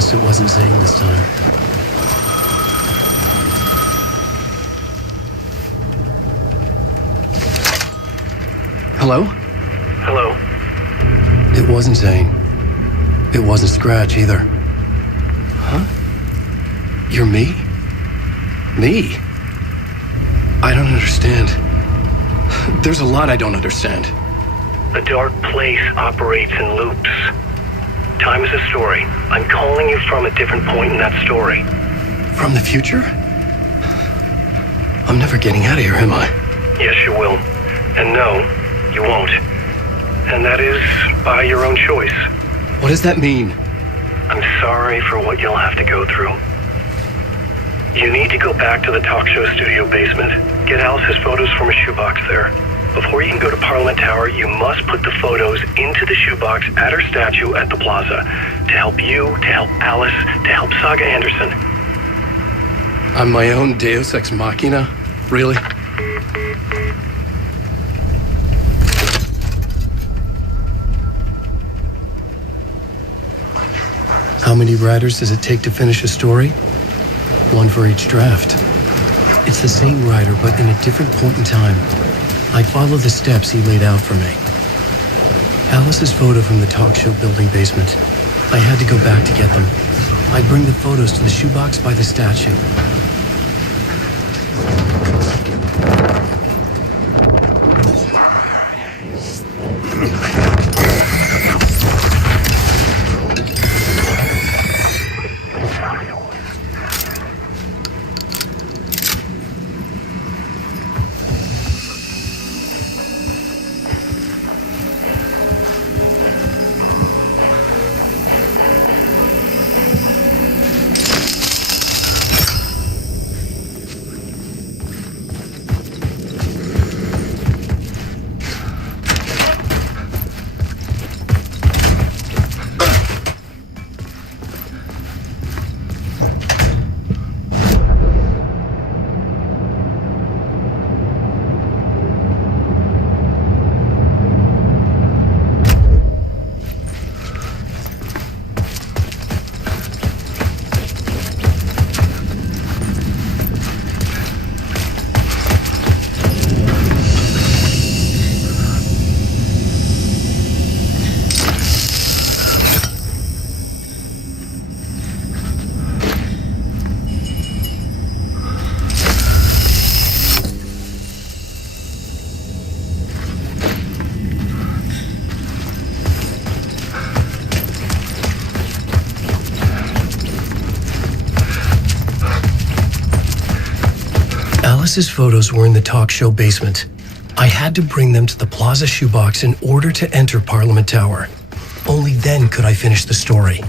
sensed it wasn't Zane this time. Hello? Hello. It wasn't Zane. It wasn't Scratch either. Huh? You're me? Me? I don't understand. There's a lot I don't understand. The dark place operates in loops. Time is a story. I'm calling you from a different point in that story. From the future? I'm never getting out of here, am I? Yes, you will. And no, you won't. And that is by your own choice. What does that mean? I'm sorry for what you'll have to go through. You need to go back to the talk show studio basement. Get Alice's photos from a shoebox there. Before you can go to Parliament Tower, you must put the photos into the shoebox at her statue at the plaza. To help you, to help Alice, to help Saga Anderson. I'm my own Deus Ex Machina? Really? How many writers does it take to finish a story? One for each draft. It's the same writer, but in a different point in time. I follow the steps he laid out for me. Alice's photo from the talk show building basement. I had to go back to get them. I'd bring the photos to the shoebox by the statue. Alice's photos were in the talk show basement. I had to bring them to the Plaza shoebox in order to enter Parliament Tower. Only then could I finish the story.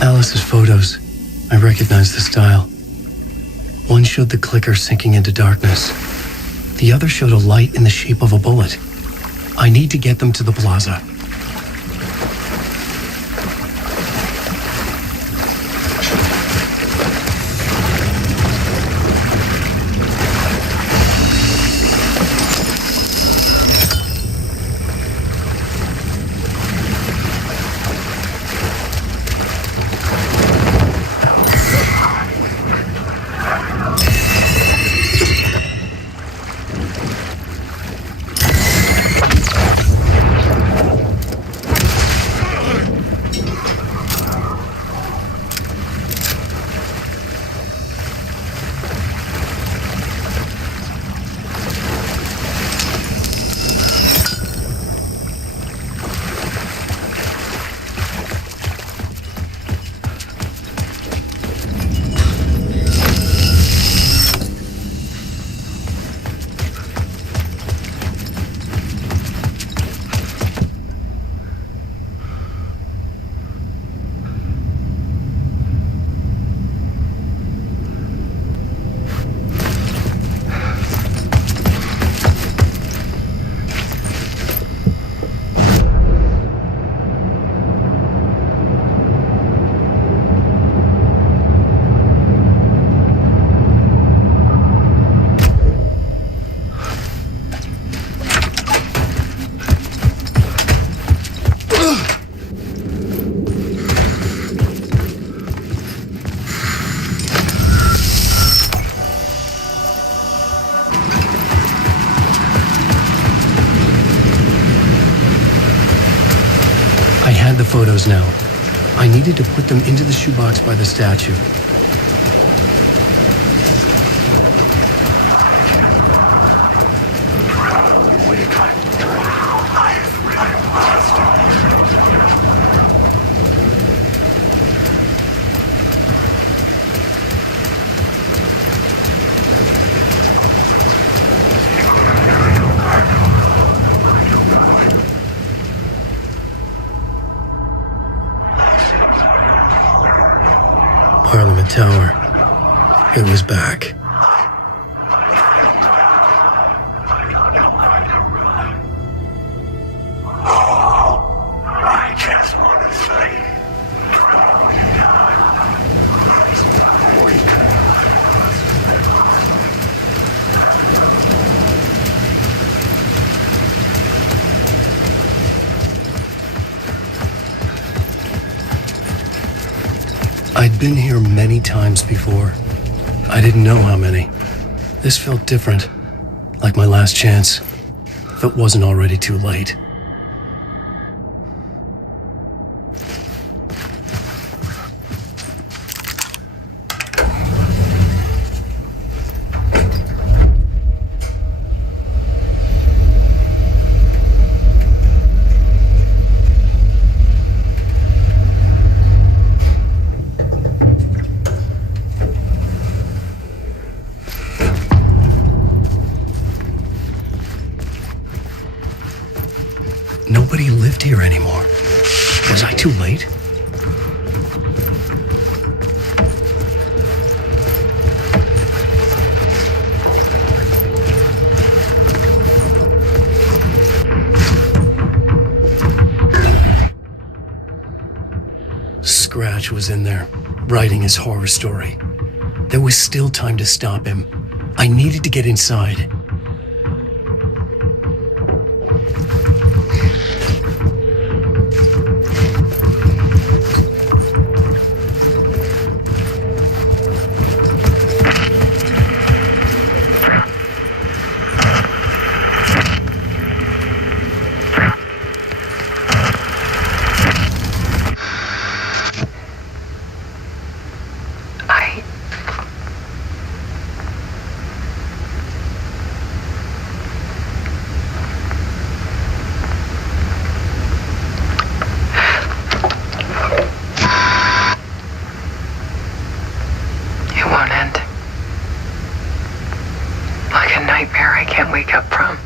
Alice's photos. I recognized the style. One showed the clicker sinking into darkness. The other showed a light in the shape of a bullet. I need to get them to the plaza. photos now. I needed to put them into the shoebox by the statue. Parliament Tower. It was back. I'd been here many times before. I didn't know how many. This felt different, like my last chance, if it wasn't already too late. Nobody lived here anymore. Was I too late? Scratch was in there, writing his horror story. There was still time to stop him. I needed to get inside. Wake up from.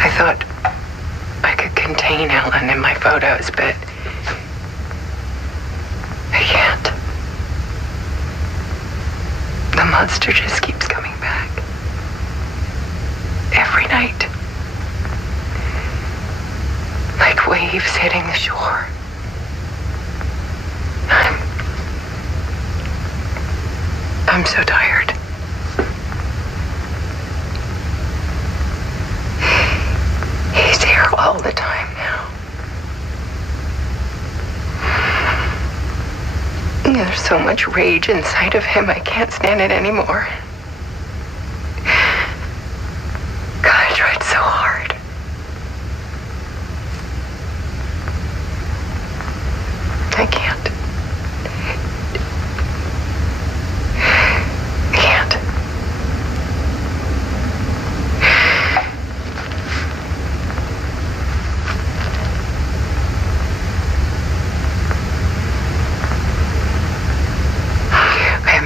I thought I could contain Ellen in my photos, but I can't. The monster just keeps coming back. Every night. Like waves hitting the shore. I'm so tired. He's here all the time now. There's so much rage inside of him, I can't stand it anymore. God, I tried so hard. I can't.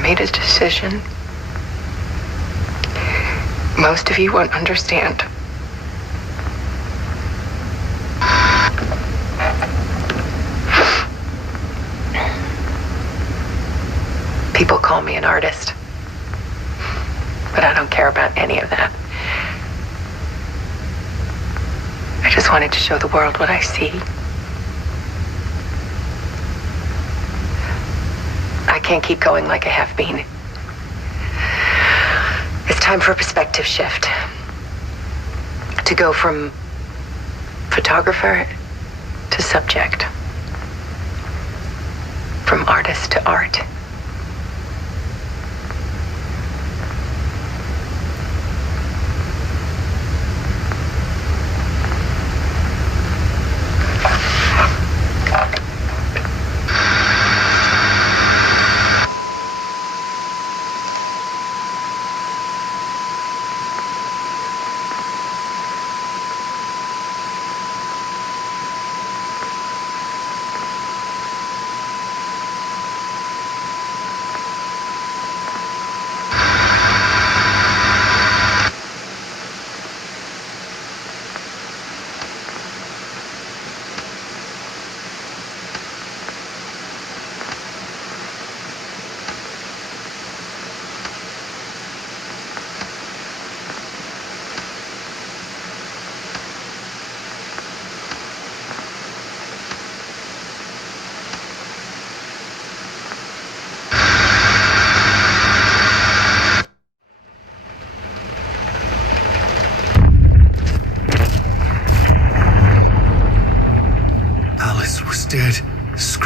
Made a decision. Most of you won't understand. People call me an artist, but I don't care about any of that. I just wanted to show the world what I see. I can't keep going like I have been. It's time for a perspective shift. To go from photographer to subject. From artist to art.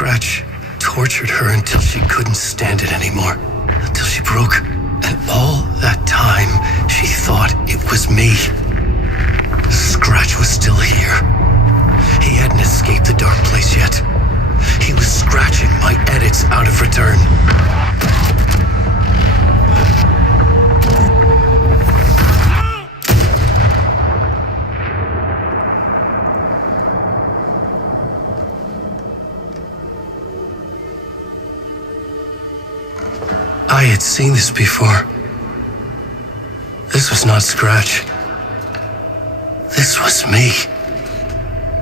Scratch tortured her until she couldn't stand it anymore. Until she broke. And all that time, she thought it was me. Scratch was still here. He hadn't escaped the dark place yet. He was scratching my edits out of return. I had seen this before. This was not Scratch. This was me.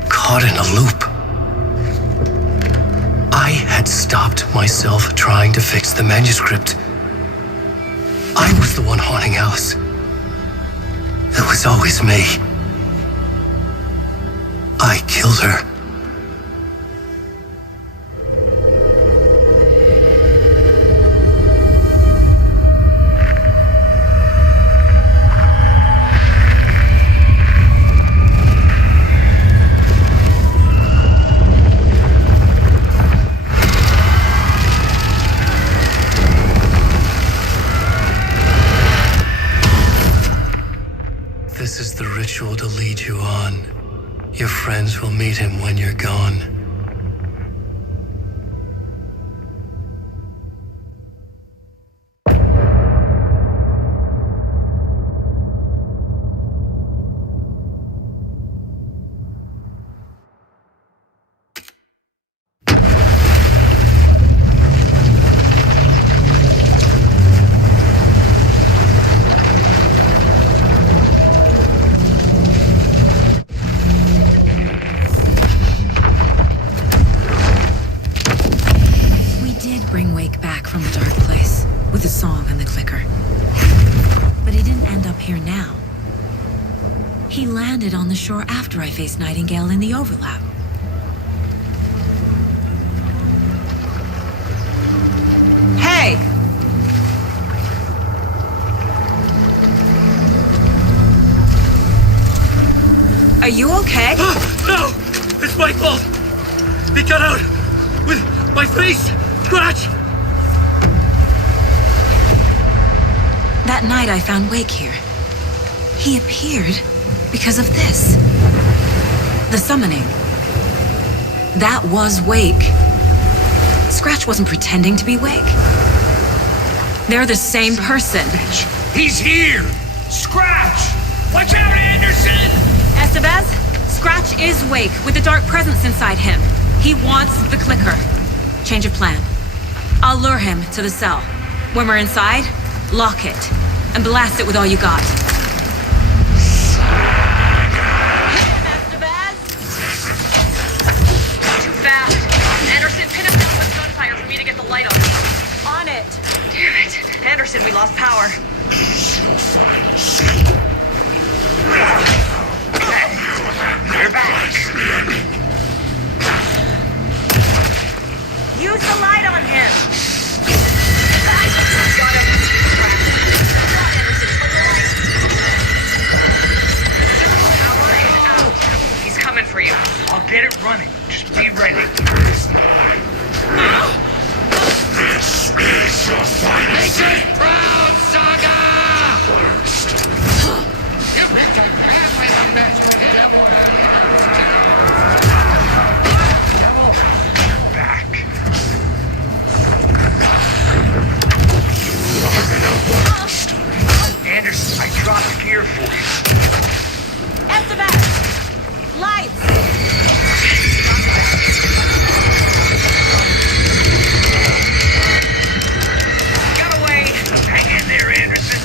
Caught in a loop. I had stopped myself trying to fix the manuscript. I was the one haunting Alice. It was always me. I killed her. This is the ritual to lead you on. Your friends will meet him when you're gone. Bring Wake back from the dark place with the song and the clicker. But he didn't end up here now. He landed on the shore after I faced Nightingale in the overlap. Hey! Are you okay? No! It's my fault! He got out with my face! Scratch! That night I found Wake here. He appeared because of this. The summoning. That was Wake. Scratch wasn't pretending to be Wake. They're the same person. He's here! Scratch! Watch out, Anderson! Estevez, Scratch is Wake with the dark presence inside him. He wants the clicker. Change of plan. I'll lure him to the cell. When we're inside, lock it, and blast it with all you got. Hit him, Estevez! Too fast. Anderson, pin him down with gunfire for me to get the light on. On it! Damn it. Anderson, we lost power. We're back. Use the light on him! Got him. Anderson, put the light. Power is out. He's coming for you. I'll get it running. Just be ready. This is your fight. Make us proud, Saga! You think I family the best with devil back. Anderson, I dropped gear for you. Estevez! Lights! Got away. Hang in there, Anderson.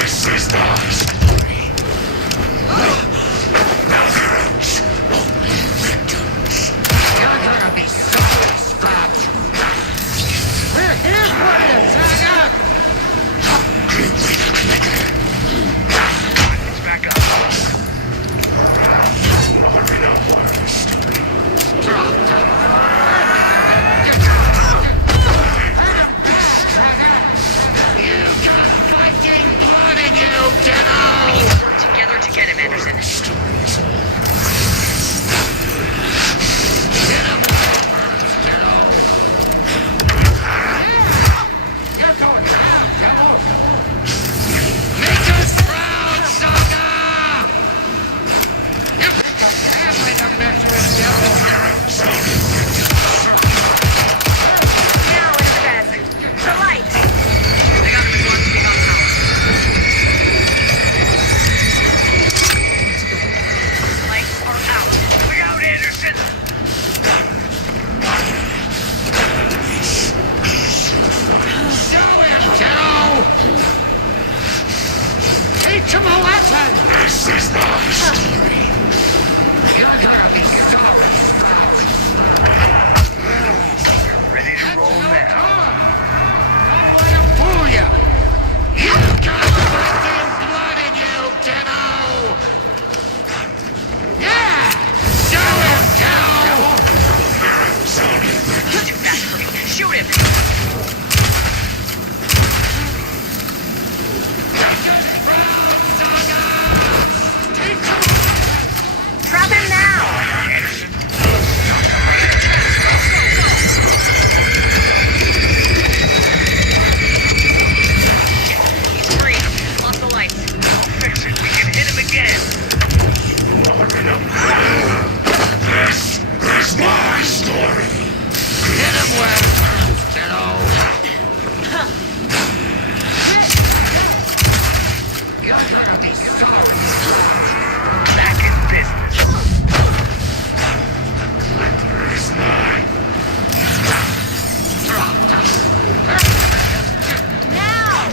This is the story. Nothing's only victims. You're gonna be sorry, Scratch. We're here for you, Saga! Let's back up. You got fighting blood in you, kiddo! We need to work together to get him, Anderson. Get him! him a lesson! This is my story. You're gonna be sorry. Ready to roll now? Don't let him fool you! You've got Christian blood in you, kiddo! Yeah! Show him, Joe! Too fast for me. Shoot him! Trap him now! He's free. Lost the lights. Fix it. We can hit him again. This is my story. Hit him where it hurts, kiddo. You're gonna be sorry. Back in business. The collector is mine. Dropped us. Now!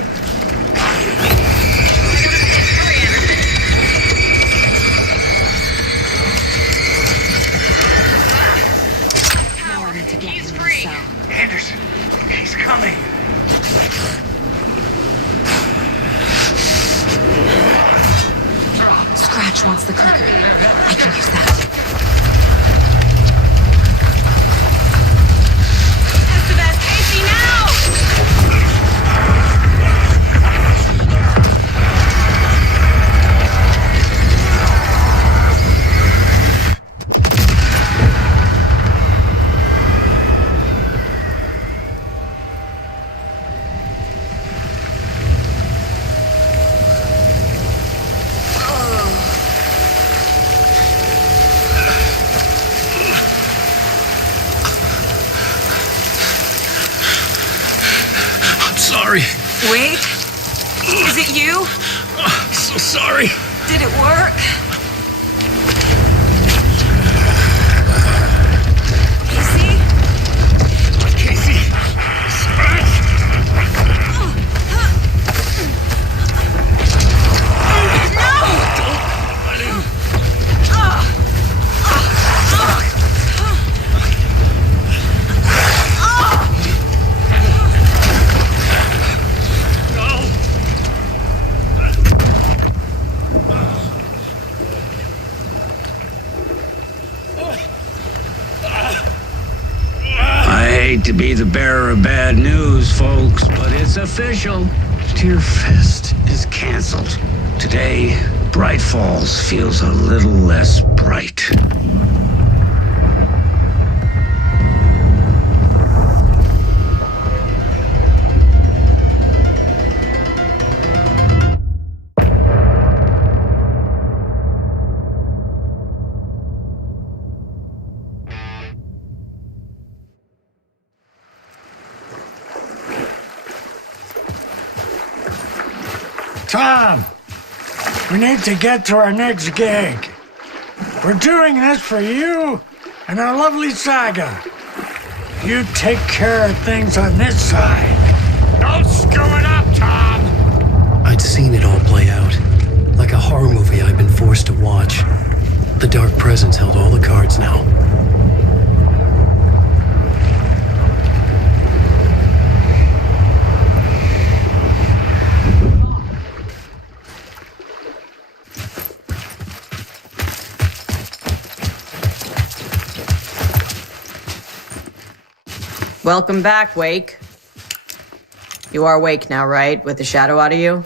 Hurry, Anderson. Now I need to get He's him in the free. cell. Anderson, he's coming. Scratch wants the clicker. I can use that. Estevez, Casey, now! I'm sorry. Wait. Is it you? I'm so sorry. Did it work? Casey? Casey, scratch. I hate to be the bearer of bad news, folks, but it's official. Tear Fest is canceled. Today, Bright Falls feels a little less bright. Tom, we need to get to our next gig. We're doing this for you and our lovely Saga. You take care of things on this side. Don't screw it up, Tom! I'd seen it all play out. Like a horror movie I'd been forced to watch. The Dark Presence held all the cards now. Welcome back, Wake. You are Wake now, right? With the shadow out of you?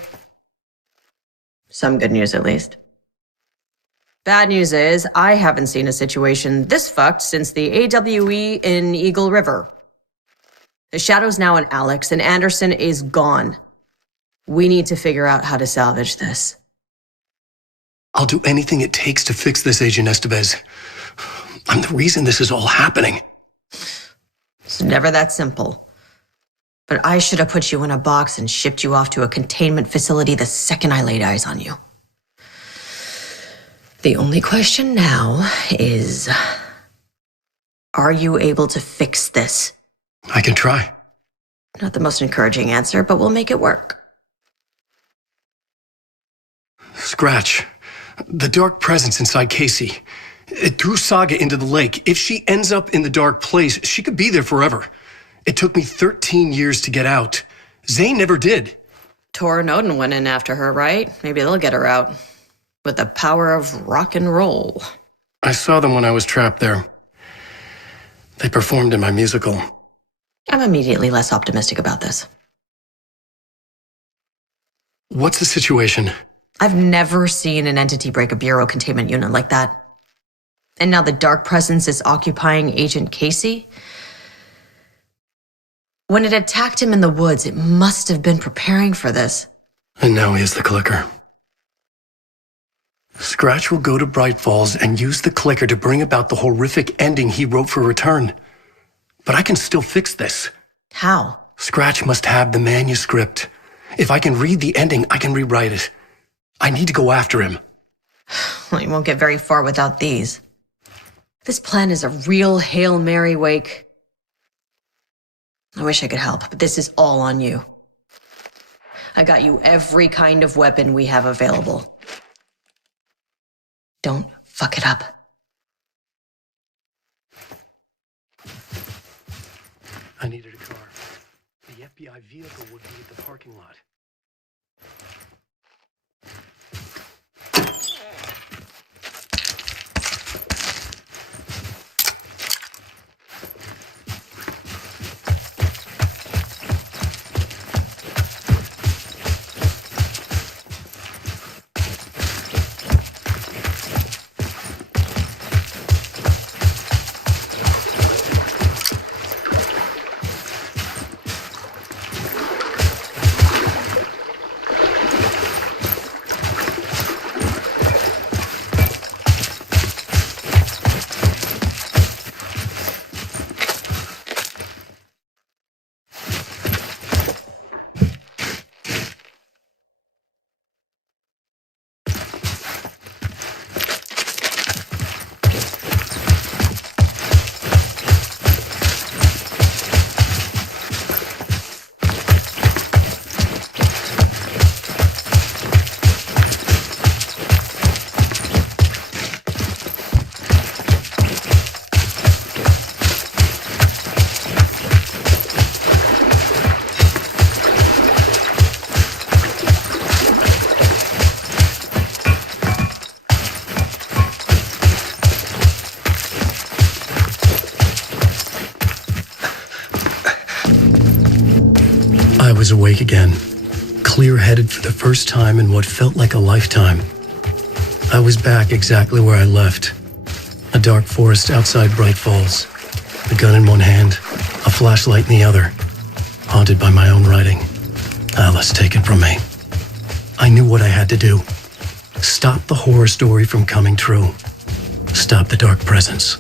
Some good news, at least. Bad news is, I haven't seen a situation this fucked since the AWE in Eagle River. The shadow's now in Alex, and Anderson is gone. We need to figure out how to salvage this. I'll do anything it takes to fix this, Agent Estevez. I'm the reason this is all happening. It's never that simple. But I should have put you in a box and shipped you off to a containment facility the second I laid eyes on you. The only question now is, are you able to fix this? I can try. Not the most encouraging answer, but we'll make it work. Scratch. The dark presence inside Casey. It threw Saga into the lake. If she ends up in the dark place, she could be there forever. It took me 13 years to get out. Zane never did. Tor and Odin went in after her, right? Maybe they'll get her out. With the power of rock and roll. I saw them when I was trapped there. They performed in my musical. I'm immediately less optimistic about this. What's the situation? I've never seen an entity break a bureau containment unit like that. And now the dark presence is occupying Agent Casey? When it attacked him in the woods, it must have been preparing for this. And now he has the clicker. Scratch will go to Bright Falls and use the clicker to bring about the horrific ending he wrote for Return. But I can still fix this. How? Scratch must have the manuscript. If I can read the ending, I can rewrite it. I need to go after him. Well, you won't get very far without these. This plan is a real Hail Mary, Wake. I wish I could help, but this is all on you. I got you every kind of weapon we have available. Don't fuck it up. I needed a car. The FBI vehicle would be at the parking lot. I was awake again, clear-headed for the first time in what felt like a lifetime. I was back exactly where I left. A dark forest outside Bright Falls. A gun in one hand, a flashlight in the other. Haunted by my own writing. Alice taken from me. I knew what I had to do. Stop the horror story from coming true. Stop the dark presence.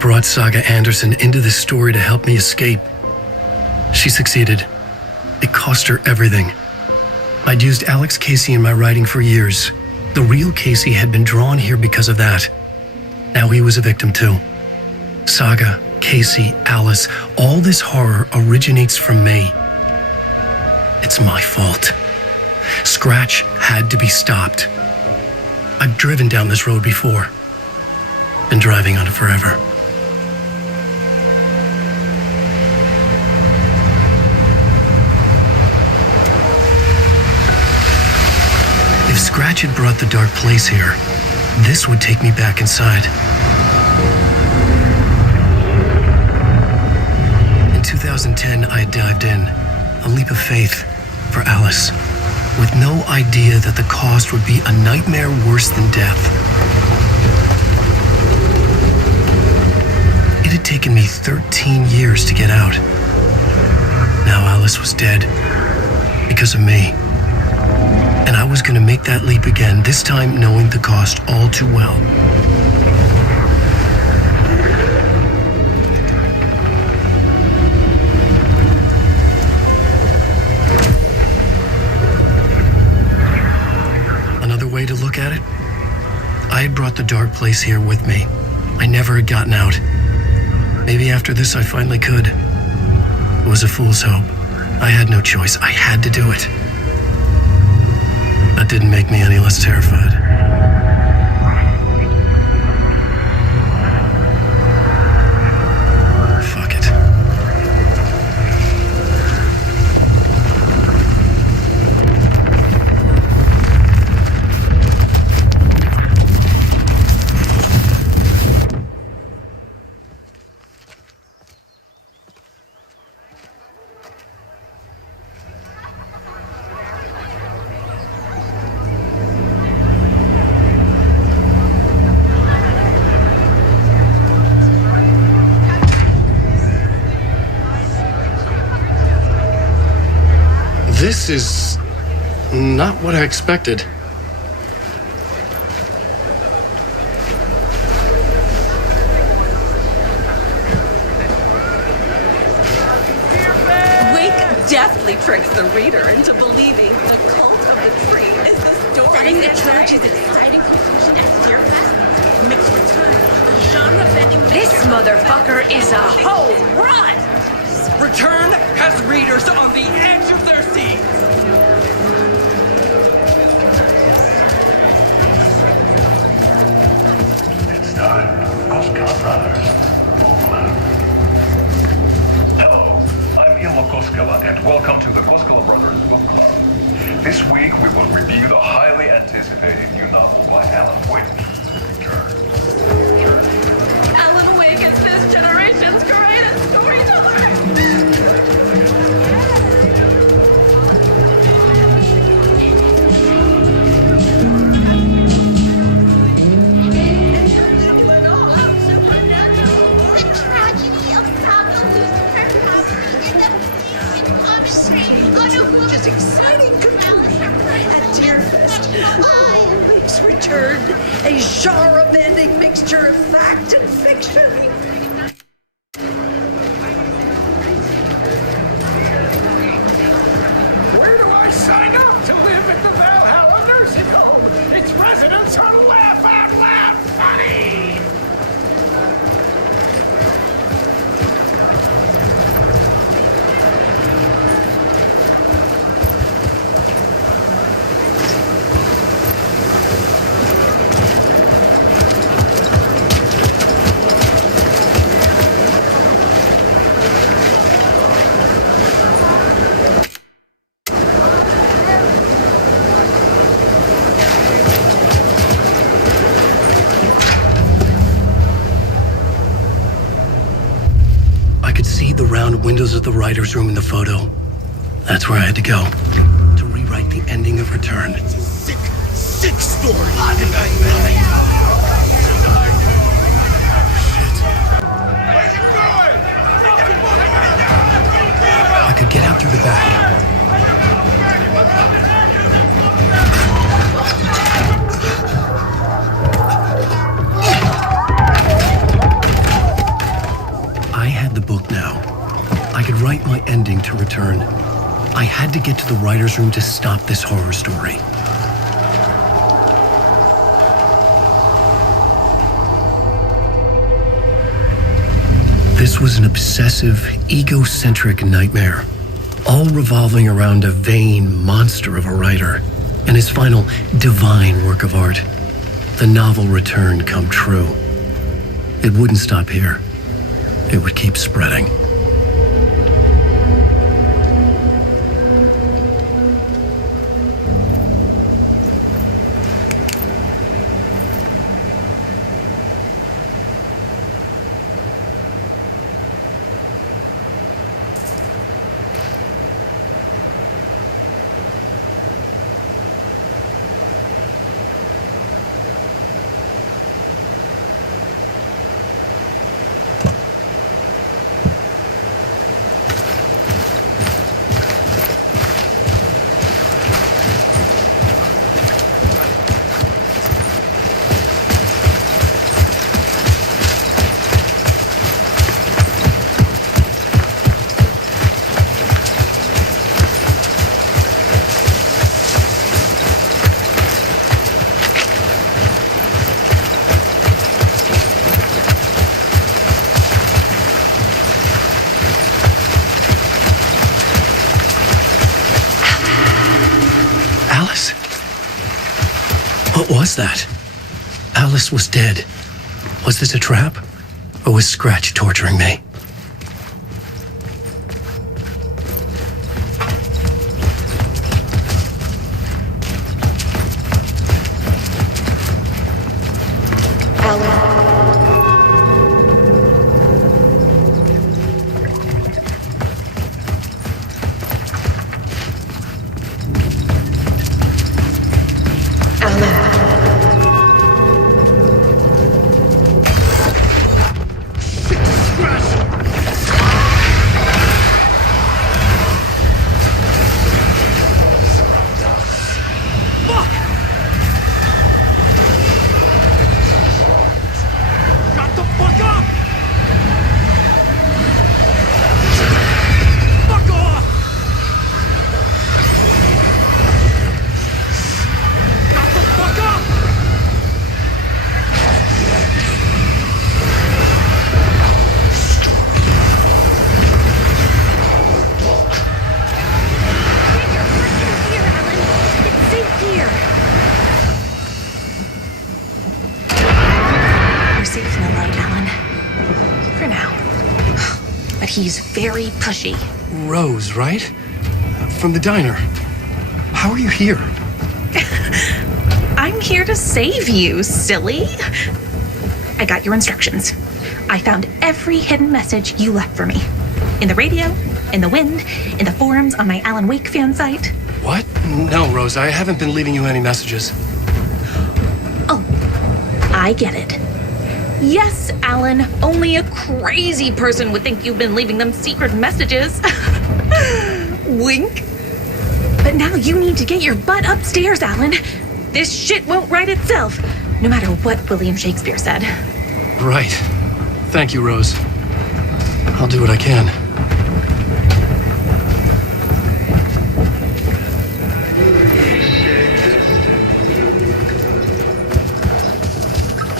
brought Saga Anderson into this story to help me escape. She succeeded. It cost her everything. I'd used Alex Casey in my writing for years. The real Casey had been drawn here because of that. Now he was a victim too. Saga, Casey, Alice, all this horror originates from me. It's my fault. Scratch had to be stopped. I've driven down this road before. Been driving on it forever. If Scratch had brought the dark place here, this would take me back inside. In 2010, I had dived in, a leap of faith for Alice, with no idea that the cost would be a nightmare worse than death. It had taken me 13 years to get out. Now Alice was dead because of me. And I was going to make that leap again, this time knowing the cost all too well. Another way to look at it, I had brought the dark place here with me. I never had gotten out. Maybe after this I finally could. It was a fool's hope. I had no choice. I had to do it. That didn't make me any less terrified. Fuck it. This is not what I expected. Wake deftly tricks the reader into believing the cult of the tree is the story. Setting the trilogy's exciting conclusion at Deerfest, Mick's return, a genre-bending. This motherfucker is a home run! Return has readers on the edge of their seats. It's time. Koska Brothers. Hello, I'm Ilmo Koskela, and welcome to the Koskela Brothers Book Club. This week we will review the highly anticipated new novel by Alan Wake, Return. Alan Wake is this generation's greatest storyteller. Exciting conclusion at Deerfest. Alex returned, a genre-bending mixture of fact and fiction. Where do I sign up to live in the Valhalla nursing home? Its residents are laugh out loud funny! The round windows of the writer's room in the photo. That's where I had to go to rewrite the ending of Return. It's a sick, sick story. I could get out through the back. write my ending to return. I had to get to the writer's room to stop this horror story. This was an obsessive, egocentric nightmare, all revolving around a vain monster of a writer and his final divine work of art, the novel Return, come true. It wouldn't stop here. It would keep spreading. What was that? Alice was dead. Was this a trap? Or was Scratch torturing me? He's very pushy. Rose, right? From the diner. How are you here? I'm here to save you, silly. I got your instructions. I found every hidden message you left for me. In the radio, in the wind, in the forums on my Alan Wake fan site. What? No, Rose, I haven't been leaving you any messages. Oh, I get it. Yes, Alan, only a crazy person would think you've been leaving them secret messages. Wink. But now you need to get your butt upstairs, Alan. This shit won't write itself, no matter what William Shakespeare said. Right. Thank you, Rose. I'll do what I can.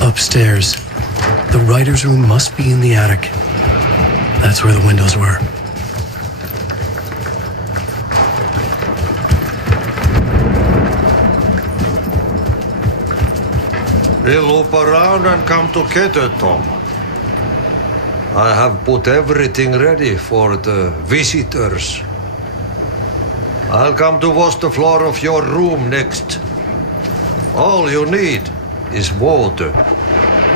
Upstairs. The writer's room must be in the attic. That's where the windows were. We'll loop around and come together, Tom. I have put everything ready for the visitors. I'll come to wash the floor of your room next. All you need is water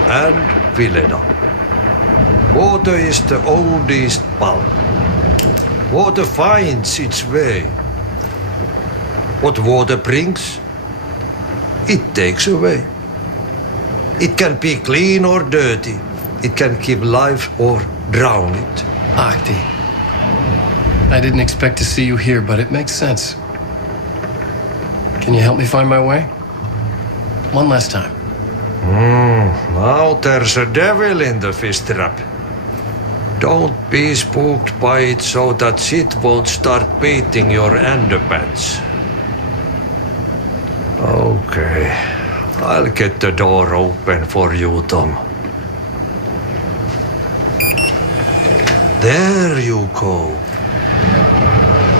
and Vilena. Water is the oldest pulp. Water finds its way. What water brings, it takes away. It can be clean or dirty. It can give life or drown it. Ahti. I didn't expect to see you here, but it makes sense. Can you help me find my way? One last time. Now there's a devil in the fish trap. Don't be spooked by it so that shit won't start beating your underpants. Okay, I'll get the door open for you, Tom. There you go.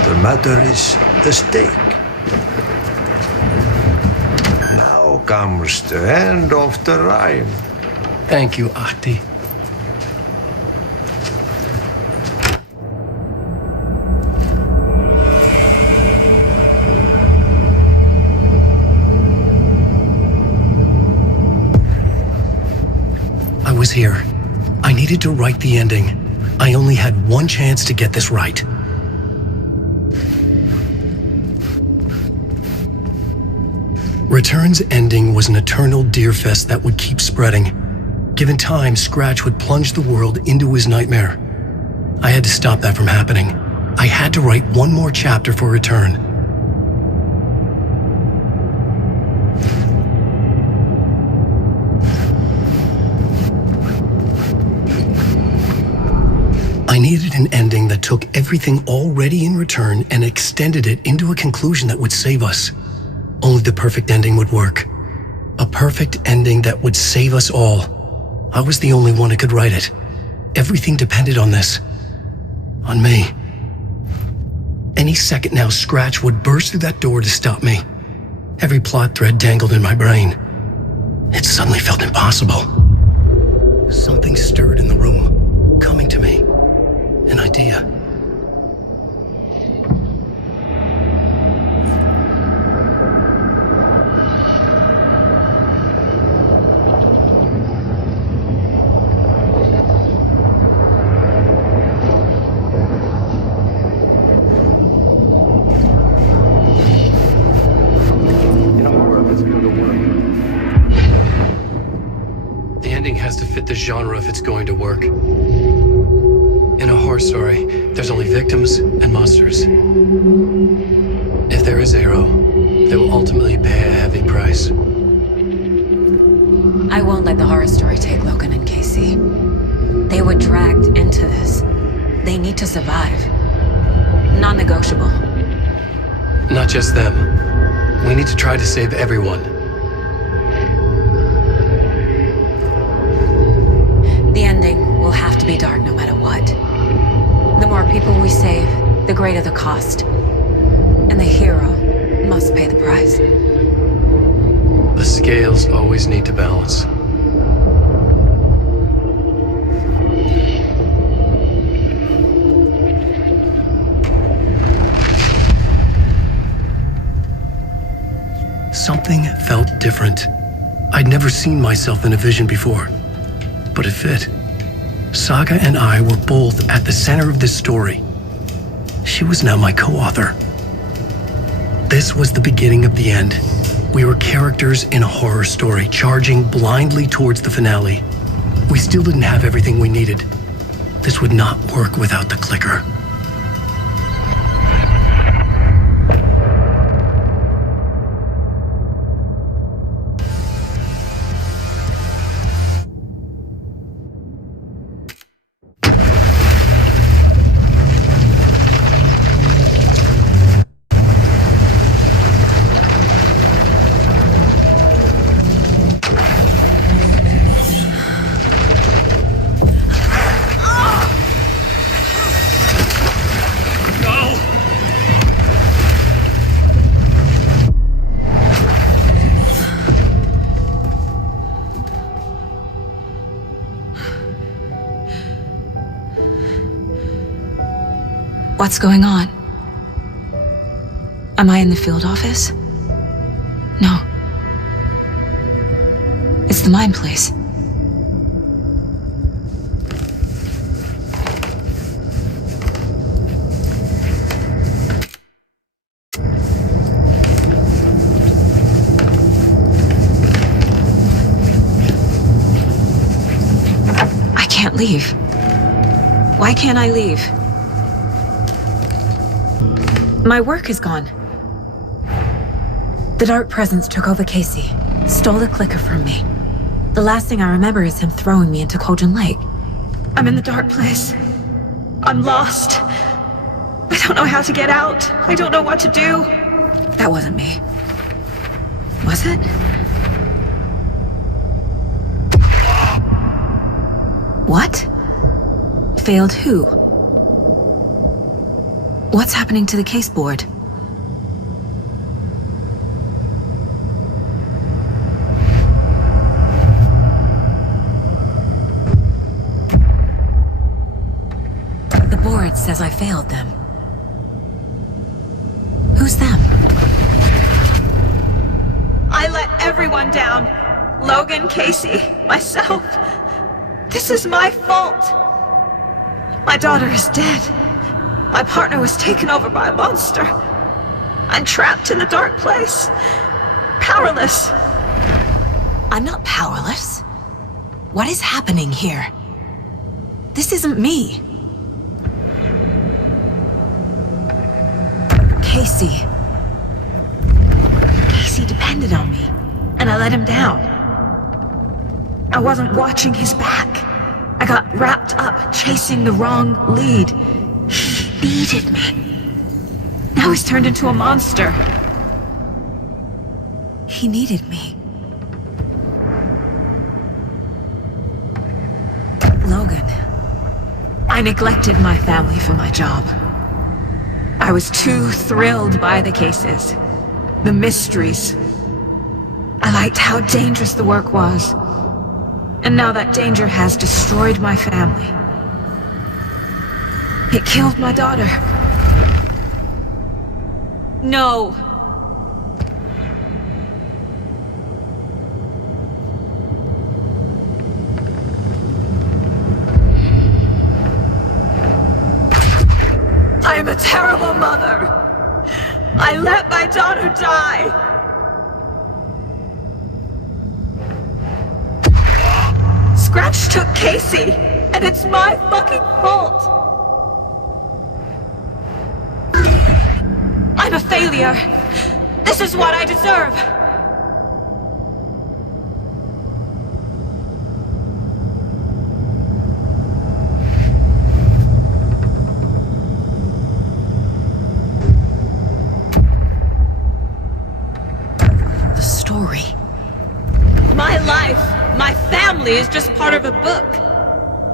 The matter is a steak. Now comes the end of the rhyme. Thank you, Ahti. I was here. I needed to write the ending. I only had one chance to get this right. Return's ending was an eternal deerfest that would keep spreading. Given time, Scratch would plunge the world into his nightmare. I had to stop that from happening. I had to write one more chapter for Return. I needed an ending that took everything already in Return and extended it into a conclusion that would save us. Only the perfect ending would work. A perfect ending that would save us all. I was the only one who could write it. Everything depended on this. On me. Any second now, Scratch would burst through that door to stop me. Every plot thread dangled in my brain. It suddenly felt impossible. Something stirred in the room, coming to me. An idea. The ending has to fit the genre if it's going to work. In a horror story, there's only victims and monsters. If there is a hero, they will ultimately pay a heavy price. I won't let the horror story take Logan and Casey. They were dragged into this. They need to survive. Non-negotiable. Not just them. We need to try to save everyone. The ending will have to be dark no matter what. The more people we save, the greater the cost. And the hero must pay the price. The scales always need to balance. Something felt different. I'd never seen myself in a vision before, but it fit. Saga and I were both at the center of this story. She was now my co-author. This was the beginning of the end. We were characters in a horror story, charging blindly towards the finale. We still didn't have everything we needed. This would not work without the clicker. What's going on? Am I in the field office? No. It's the mine place. I can't leave. Why can't I leave? My work is gone. The dark presence took over Casey, stole the clicker from me. The last thing I remember is him throwing me into Cauldron Lake. I'm in the dark place. I'm lost. I don't know how to get out. I don't know what to do. That wasn't me. Was it? What? Failed who? What's happening to the case board? The board says I failed them. Who's them? I let everyone down. Logan, Casey, myself. This is my fault. My daughter is dead. My partner was taken over by a monster. I'm trapped in a dark place. Powerless. I'm not powerless. What is happening here? This isn't me. Casey. Casey depended on me, and I let him down. I wasn't watching his back. I got wrapped up chasing the wrong lead. He needed me. Now he's turned into a monster. He needed me. Logan. I neglected my family for my job. I was too thrilled by the cases, the mysteries. I liked how dangerous the work was. And now that danger has destroyed my family. It killed my daughter. No. I'm a terrible mother. I let my daughter die. Scratch took Casey, and it's my fucking fault. I'm a failure. This is what I deserve. The story. My life, my family is just part of a book.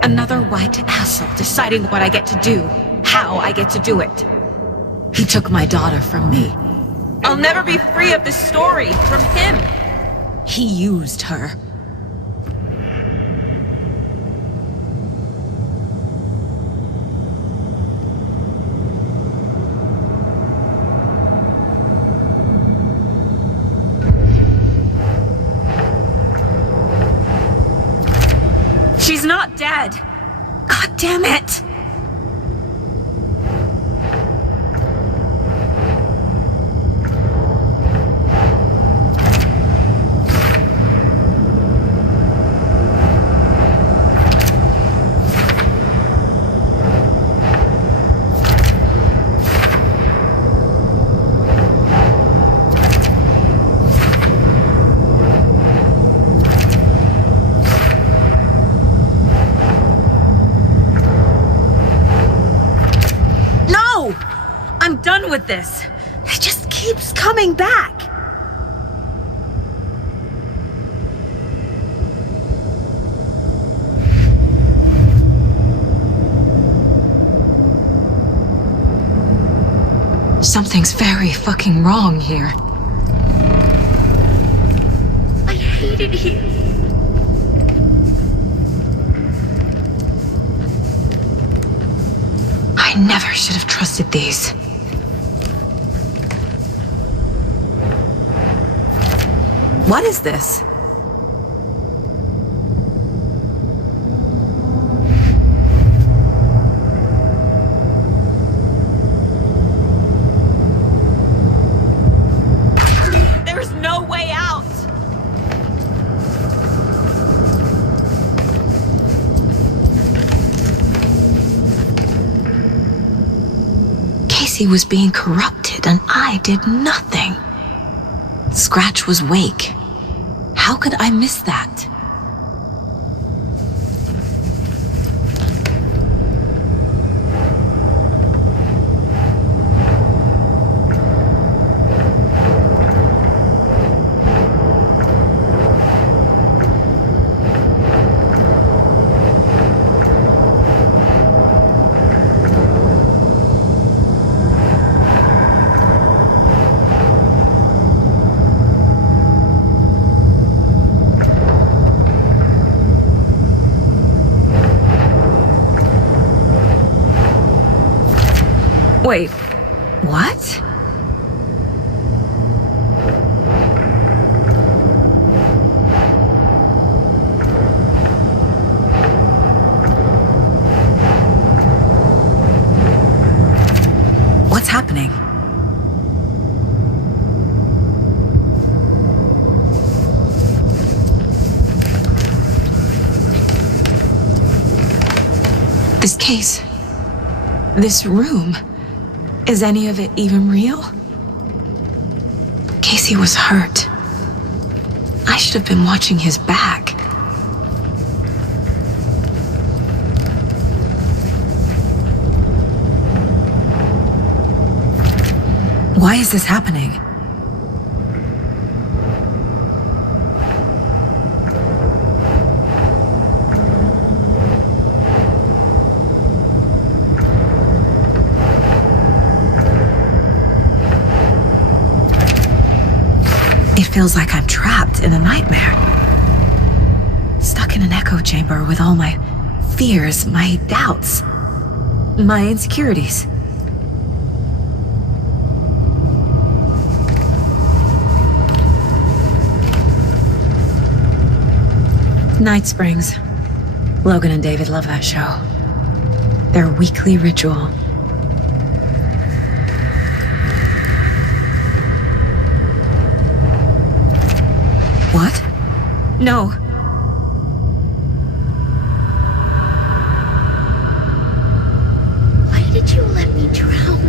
Another white asshole deciding what I get to do, how I get to do it. He took my daughter from me. I'll never be free of this story from him. He used her. She's not dead. God damn it! I'm done with this. It just keeps coming back. Something's very fucking wrong here. I hated you. I never should have trusted these. What is this? There's no way out. Casey was being corrupted and I did nothing. Scratch was Wake. How could I miss that? Wait, what? What's happening? This case, this room, is any of it even real? Casey was hurt. I should have been watching his back. Why is this happening? It feels like I'm trapped in a nightmare. Stuck in an echo chamber with all my fears, my doubts, my insecurities. Night Springs. Logan and David love that show. Their weekly ritual. What? No. Why did you let me drown?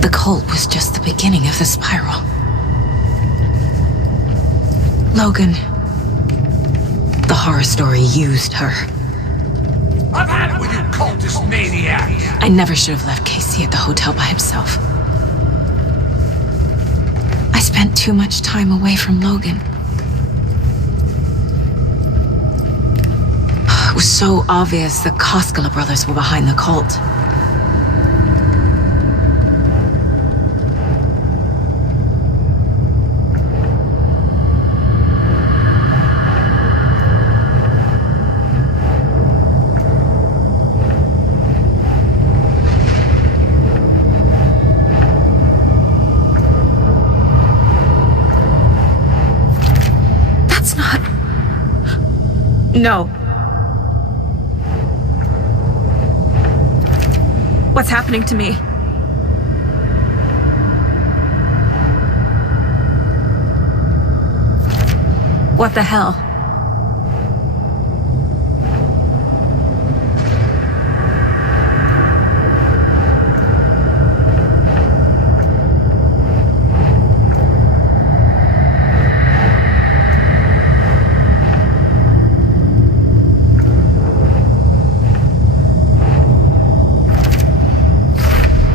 The cult was just the beginning of the spiral. Logan, the horror story used her. I've had it with you cultist maniacs! I never should have left Casey at the hotel by himself. I spent too much time away from Logan. It was so obvious the Koskela brothers were behind the cult. No. What's happening to me? What the hell?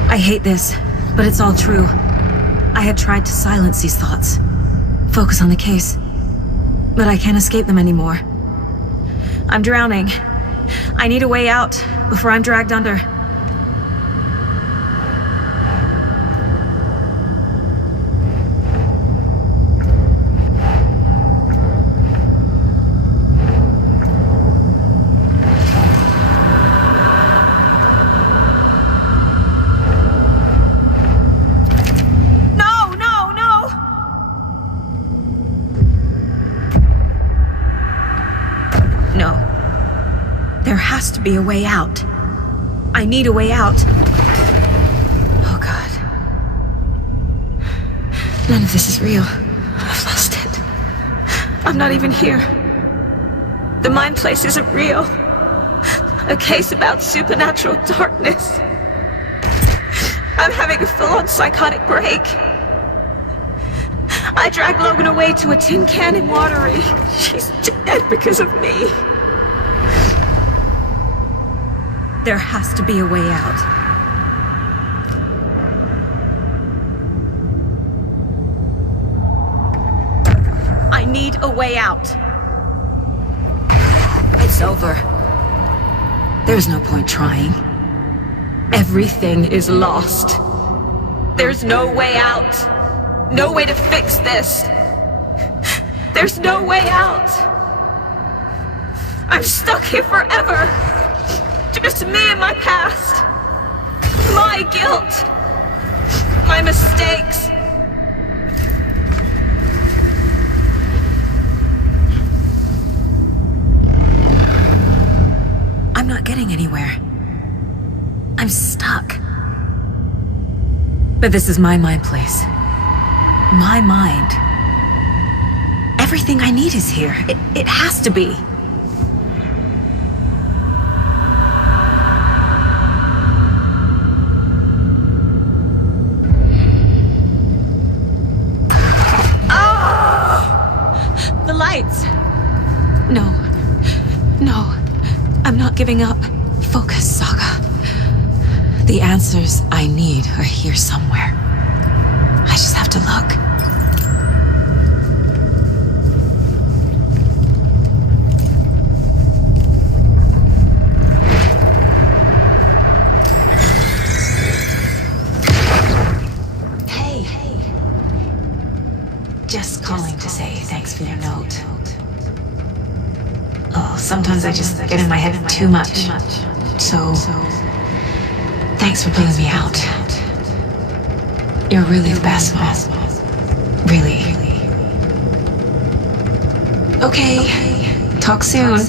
I hate this, but it's all true. I had tried to silence these thoughts, focus on the case, but I can't escape them anymore. I'm drowning. I need a way out before I'm dragged under. To be a way out. I need a way out. Oh God. None of this is real. I've lost it. I'm not even here. The mind place isn't real. A case about supernatural darkness. I'm having a full-on psychotic break. I dragged Logan away to a tin can in Watery. She's dead because of me. There has to be a way out. I need a way out. It's over. There's no point trying. Everything is lost. There's no way out. No way to fix this. There's no way out. I'm stuck here forever. Just me and my past. My guilt. My mistakes. I'm not getting anywhere. I'm stuck. But this is my mind place. My mind. Everything I need is here. It has to be. The lights. No. No. I'm not giving up. Focus, Saga. The answers I need are here somewhere. I just have to look. Hey. Just calling to say thanks for your note. Oh, sometimes I just get in my head too much. So, thanks for pulling me out. You're really the best, Mom. Really. Okay. Talk soon.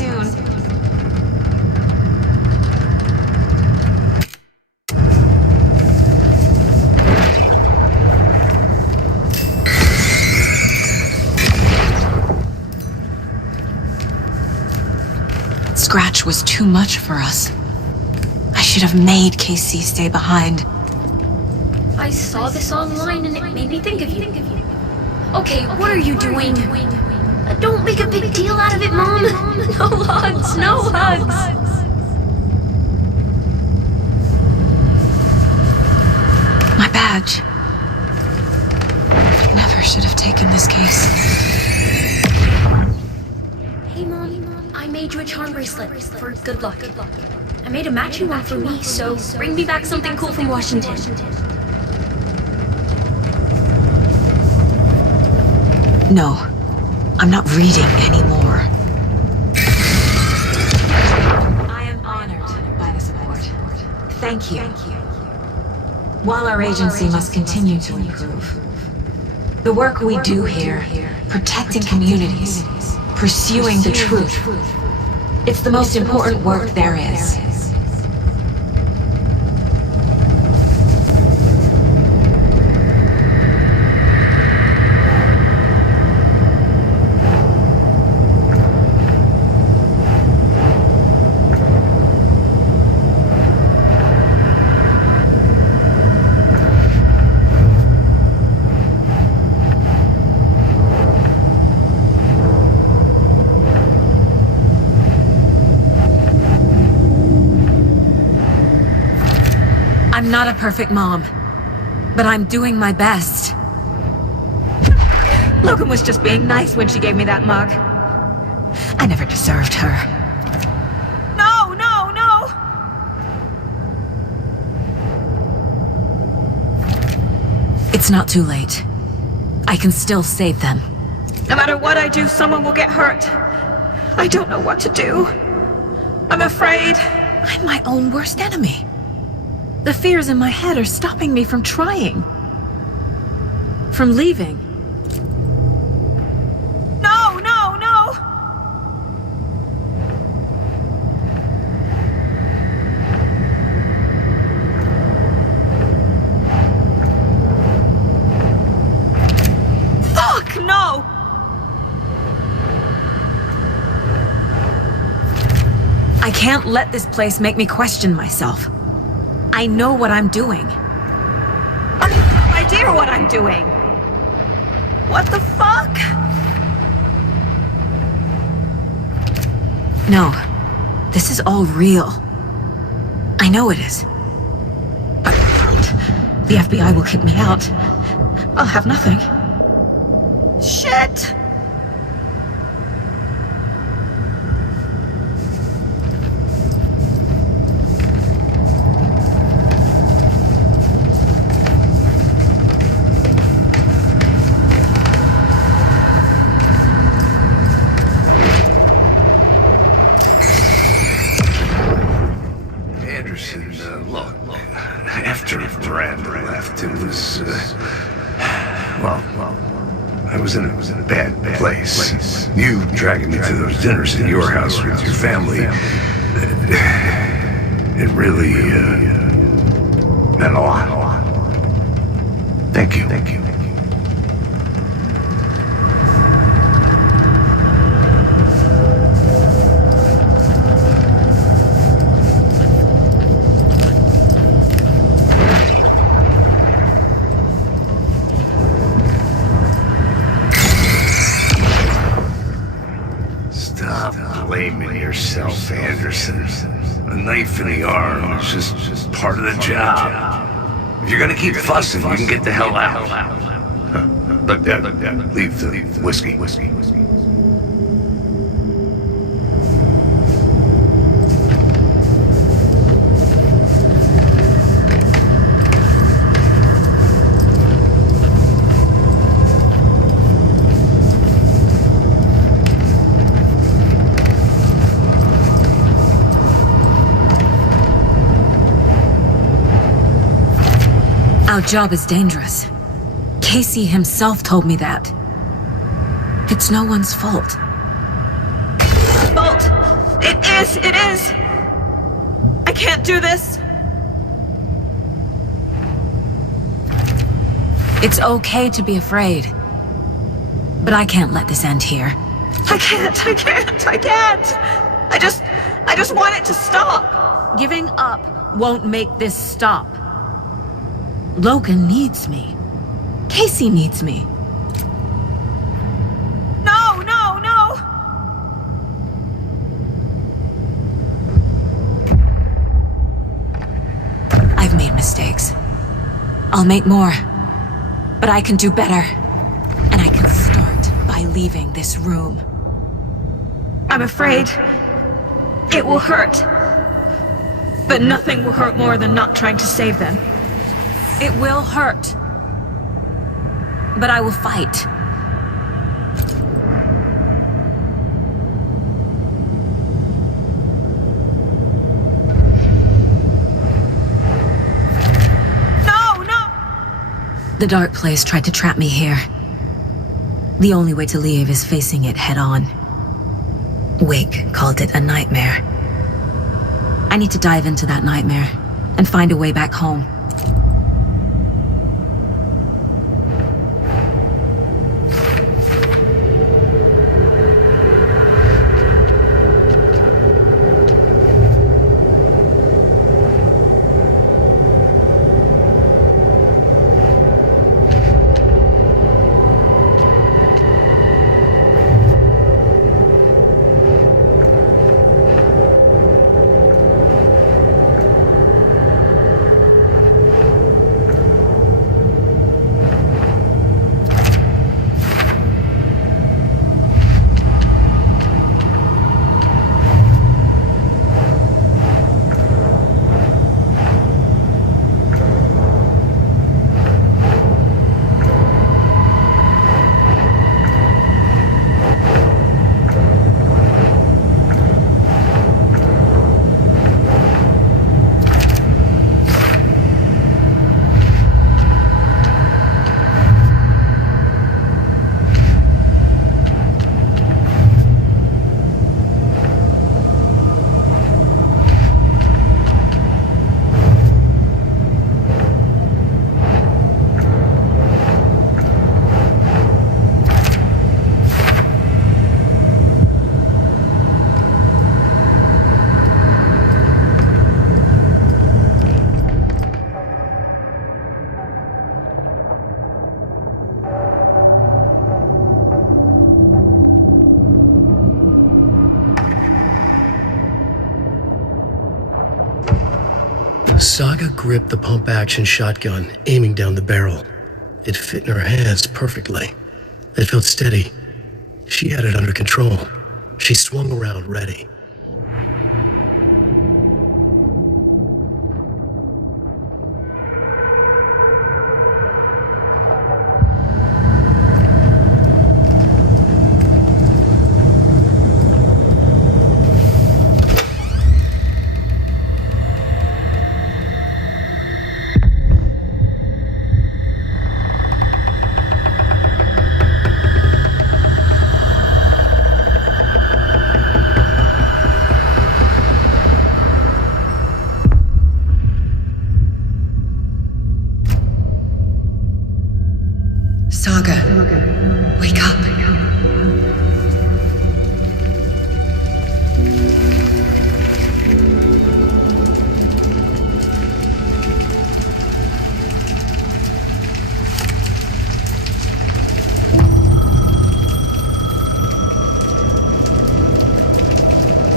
Scratch was too much for us. I should have made KC stay behind. I saw this online and it made me think of you. Okay, what are you doing? Don't make a big deal out of it, Mom. No hugs, no hugs. My badge. Never should have taken this case. Hey, Mom, I made you a charm bracelet for good luck. I made a matching one for me, so bring me back something cool from Washington. No, I'm not reading anymore. I am honored by this award. Thank you. While our agency must continue to improve, the work we do here, protecting communities, pursuing the truth, it's the most important work there is. I'm not a perfect mom, but I'm doing my best. Logan was just being nice when she gave me that mug. I never deserved her. No, no, no! It's not too late. I can still save them. No matter what I do, someone will get hurt. I don't know what to do. I'm afraid. I'm my own worst enemy. The fears in my head are stopping me from trying. From leaving. No, no, no! Fuck, no! I can't let this place make me question myself. I know what I'm doing. I have no idea what I'm doing. What the fuck? No, this is all real. I know it is. The FBI will kick me out. I'll have nothing. Shit! after Miranda left, it was, well, I was in a bad place. You dragging me to those dinners at your house with your family, it really meant a lot. Thank you. Stop blaming yourself, Anderson. A knife in the arm is just part of the job. If you're gonna keep fussing, you can get the hell out. But leave the whiskey. Our job is dangerous. Casey himself told me that. It's no one's fault. Fault! It is! I can't do this! It's okay to be afraid. But I can't let this end here. I can't! I just want it to stop! Giving up won't make this stop. Logan needs me. Casey needs me. No! I've made mistakes. I'll make more. But I can do better. And I can start by leaving this room. I'm afraid it will hurt. But nothing will hurt more than not trying to save them. It will hurt. But I will fight. No! The dark place tried to trap me here. The only way to leave is facing it head on. Wake called it a nightmare. I need to dive into that nightmare and find a way back home. Saga gripped the pump-action shotgun, aiming down the barrel. It fit in her hands perfectly. It felt steady. She had it under control. She swung around, ready. Saga, wake up.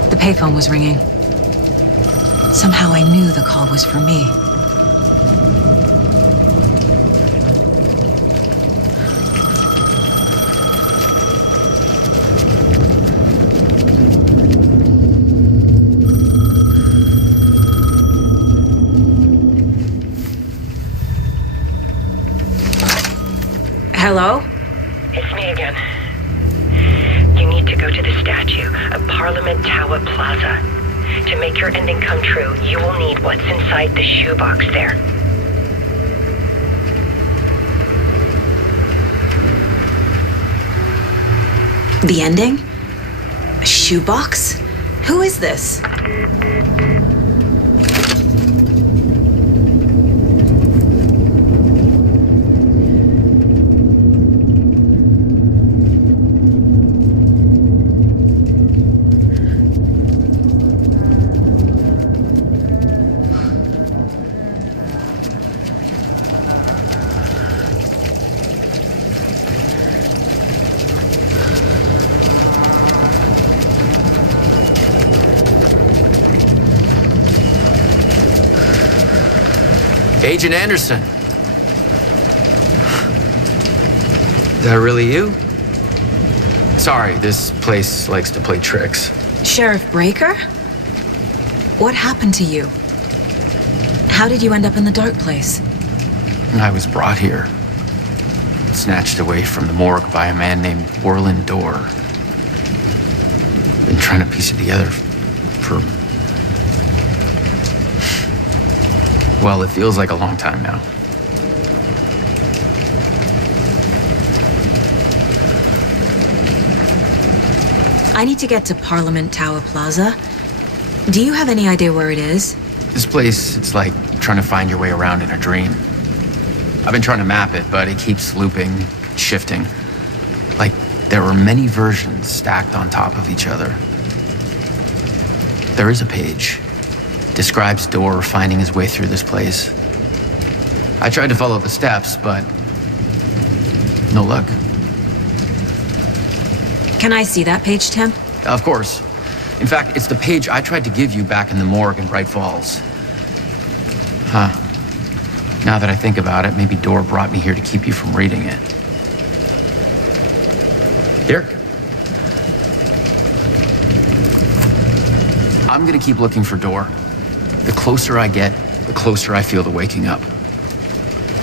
The payphone was ringing. Somehow I knew the call was for me. Hello? It's me again. You need to go to the statue of Parliament Tower Plaza. To make your ending come true, you will need what's inside the shoebox there. The ending? A shoebox? Who is this? Agent Anderson. Is that really you? Sorry, this place likes to play tricks. Sheriff Breaker? What happened to you? How did you end up in the dark place? I was brought here. Snatched away from the morgue by a man named Warland Dorr. Been trying to piece it together for... well, it feels like a long time now. I need to get to Parliament Tower Plaza. Do you have any idea where it is? This place, it's like trying to find your way around in a dream. I've been trying to map it, but it keeps looping, shifting. Like there are many versions stacked on top of each other. There is a page. Describes Dorr finding his way through this place. I tried to follow the steps, but no luck. Can I see that page, Tim? Of course. In fact, it's the page I tried to give you back in the morgue in Bright Falls. Huh. Now that I think about it, maybe Dorr brought me here to keep you from reading it. Here. I'm gonna keep looking for Dorr. The closer I get, the closer I feel to waking up.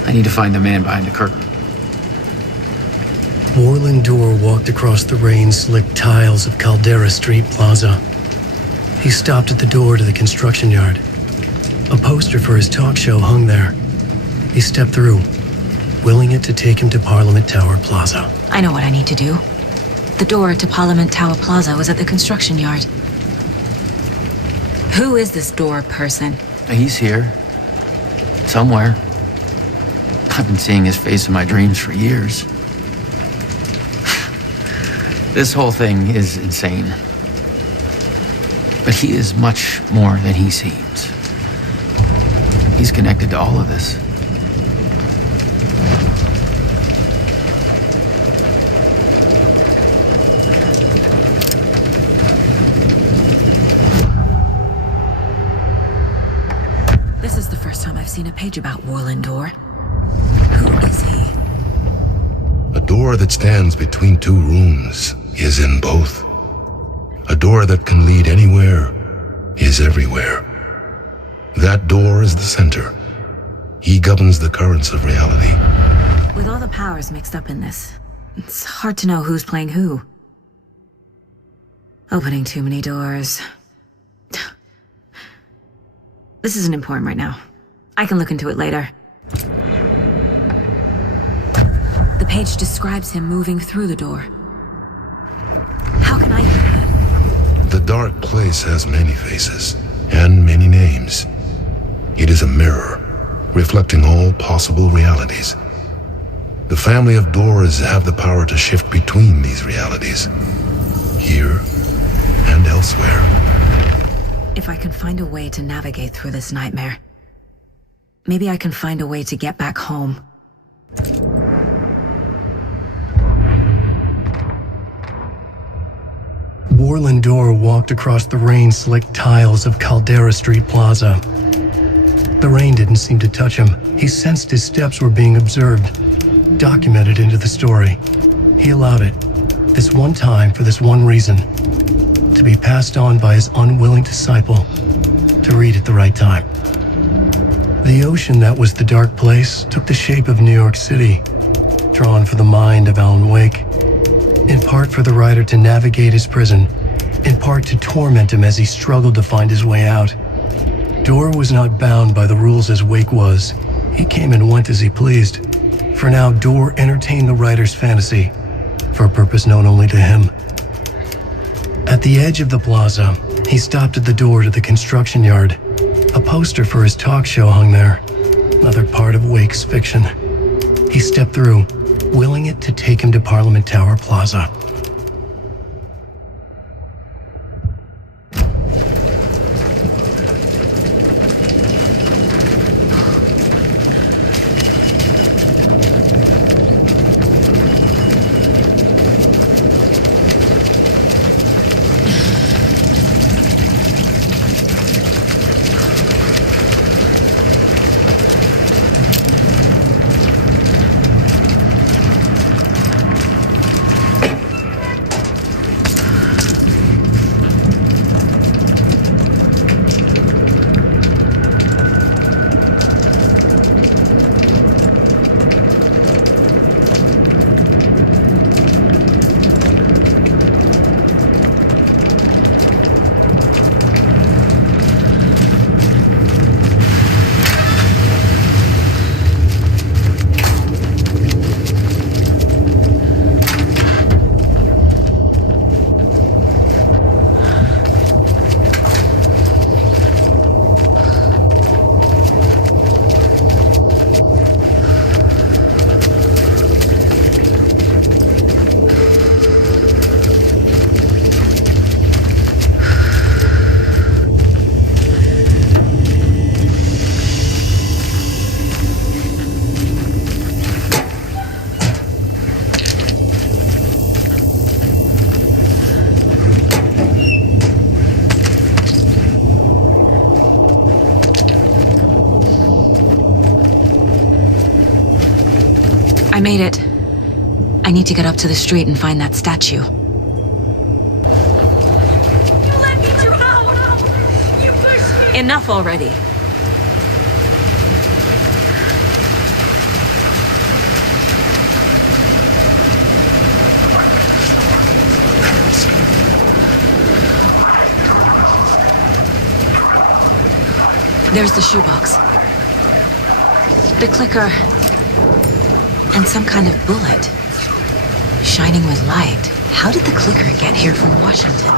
I need to find the man behind the curtain. Warland Dorr walked across the rain-slicked tiles of Caldera Street Plaza. He stopped at the door to the construction yard. A poster for his talk show hung there. He stepped through, willing it to take him to Parliament Tower Plaza. I know what I need to do. The door to Parliament Tower Plaza was at the construction yard. Who is this Dorr person? He's here. Somewhere. I've been seeing his face in my dreams for years. This whole thing is insane. But he is much more than he seems. He's connected to all of this. This is the first time I've seen a page about Warland Dorr. Who is he? A door that stands between two rooms is in both. A door that can lead anywhere is everywhere. That door is the center. He governs the currents of reality. With all the powers mixed up in this, it's hard to know who's playing who. Opening too many doors. This isn't important right now. I can look into it later. The page describes him moving through the door. How can I do that? The dark place has many faces and many names. It is a mirror, reflecting all possible realities. The family of doors have the power to shift between these realities, here and elsewhere. If I can find a way to navigate through this nightmare, maybe I can find a way to get back home. Borland Dorr walked across the rain-slicked tiles of Caldera Street Plaza. The rain didn't seem to touch him. He sensed his steps were being observed, documented into the story. He allowed it, this one time for this one reason, to be passed on by his unwilling disciple to read at the right time. The ocean that was the dark place took the shape of New York City, drawn for the mind of Alan Wake, in part for the writer to navigate his prison, in part to torment him as he struggled to find his way out. Dorr was not bound by the rules as Wake was. He came and went as he pleased. For now, Dorr entertained the writer's fantasy, for a purpose known only to him. At the edge of the plaza, he stopped at the door to the construction yard. A poster for his talk show hung there, another part of Wake's fiction. He stepped through, willing it to take him to Parliament Tower Plaza. I made it. I need to get up to the street and find that statue. You let me drown! You pushed me! Enough already. There's the shoebox. The clicker. And some kind of bullet. Shining with light. How did the clicker get here from Washington?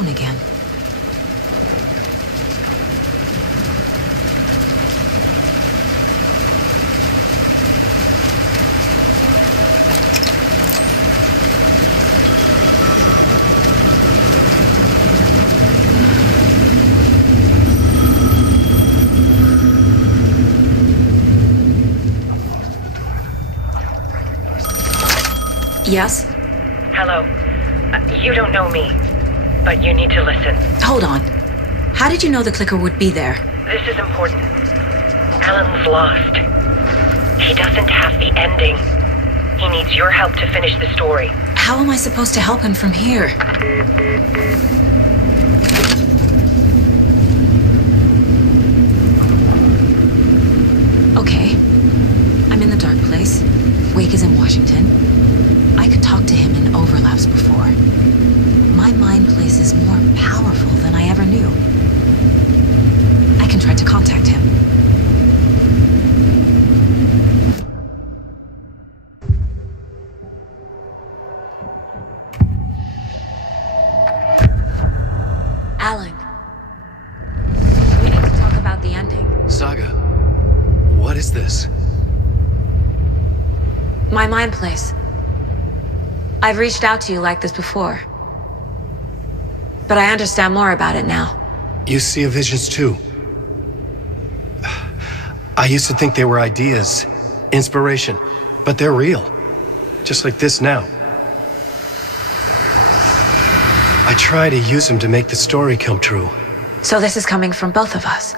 Again. Yes? Hello. You don't know me, but you need to listen. Hold on. How did you know the clicker would be there? This is important. Alan's lost. He doesn't have the ending. He needs your help to finish the story. How am I supposed to help him from here? Okay. I'm in the dark place. Wake is in Washington. I could talk to him in overlaps before. My mind place is more powerful than I ever knew. I can try to contact him. Alan. We need to talk about the ending. Saga, what is this? My mind place. I've reached out to you like this before. But I understand more about it now. You see visions too. I used to think they were ideas, inspiration, but they're real. Just like this now. I try to use them to make the story come true. So this is coming from both of us.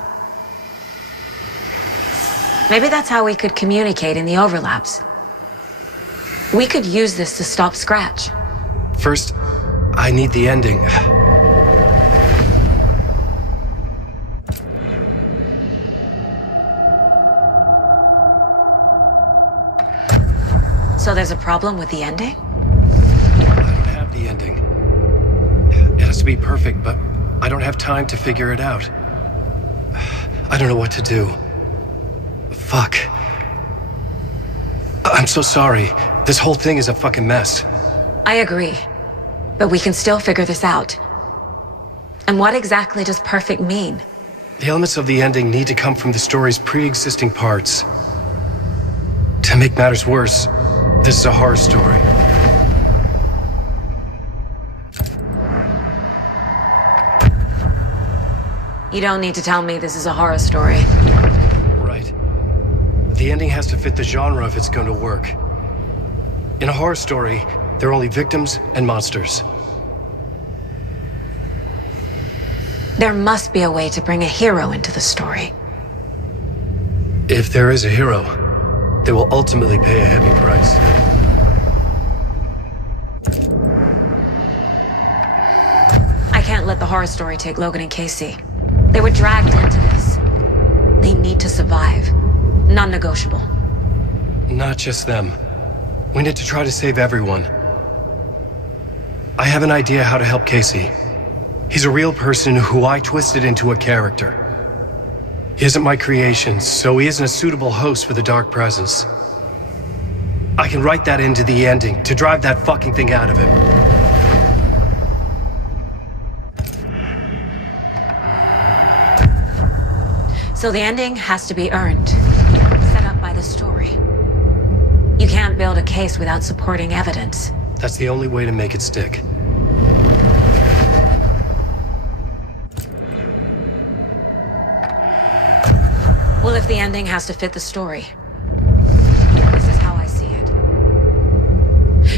Maybe that's how we could communicate in the overlaps. We could use this to stop Scratch. First, I need the ending. So there's a problem with the ending? I don't have the ending. It has to be perfect, but I don't have time to figure it out. I don't know what to do. Fuck. I'm so sorry. This whole thing is a fucking mess. I agree. But we can still figure this out. And what exactly does perfect mean? The elements of the ending need to come from the story's pre-existing parts. To make matters worse, this is a horror story. You don't need to tell me this is a horror story. Right. The ending has to fit the genre if it's going to work. In a horror story, there are only victims and monsters. There must be a way to bring a hero into the story. If there is a hero, they will ultimately pay a heavy price. I can't let the horror story take Logan and Casey. They were dragged into this. They need to survive. Non-negotiable. Not just them. We need to try to save everyone. I have an idea how to help Casey. He's a real person who I twisted into a character. He isn't my creation, so he isn't a suitable host for the Dark Presence. I can write that into the ending to drive that fucking thing out of him. So the ending has to be earned. Set up by the story. You can't build a case without supporting evidence. That's the only way to make it stick. Well, if the ending has to fit the story, this is how I see it.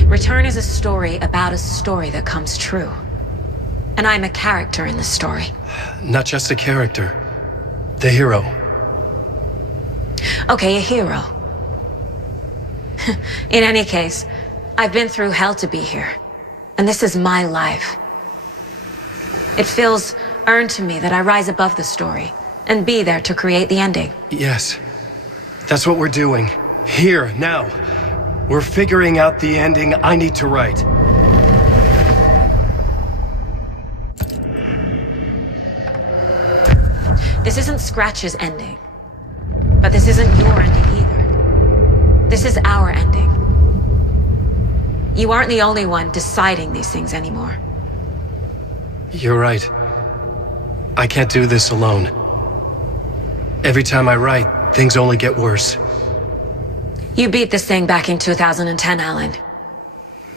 Return is a story about a story that comes true. And I'm a character in the story. Not just a character. The hero. Okay, a hero. In any case, I've been through hell to be here. And this is my life. It feels earned to me that I rise above the story and be there to create the ending. Yes. That's what we're doing. Here, now. We're figuring out the ending I need to write. This isn't Scratch's ending. But this isn't your ending either. This is our ending. You aren't the only one deciding these things anymore. You're right. I can't do this alone. Every time I write, things only get worse. You beat this thing back in 2010, Alan.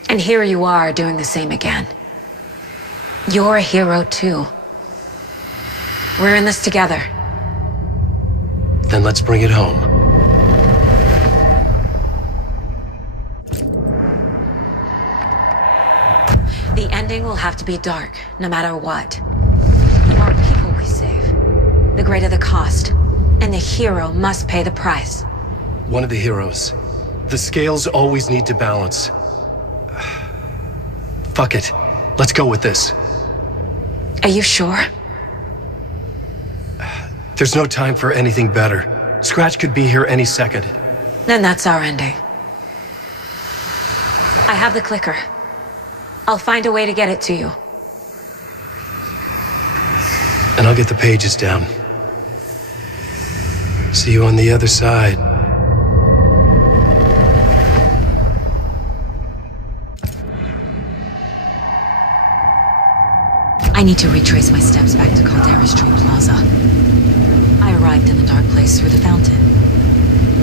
And here you are doing the same again. You're a hero too. We're in this together. Then let's bring it home. The ending will have to be dark, no matter what. The more people we save, the greater the cost. And the hero must pay the price. One of the heroes. The scales always need to balance. Fuck it. Let's go with this. Are you sure? There's no time for anything better. Scratch could be here any second. Then that's our ending. I have the clicker. I'll find a way to get it to you. And I'll get the pages down. See you on the other side. I need to retrace my steps back to Caldera Street Plaza. I arrived in the dark place through the fountain.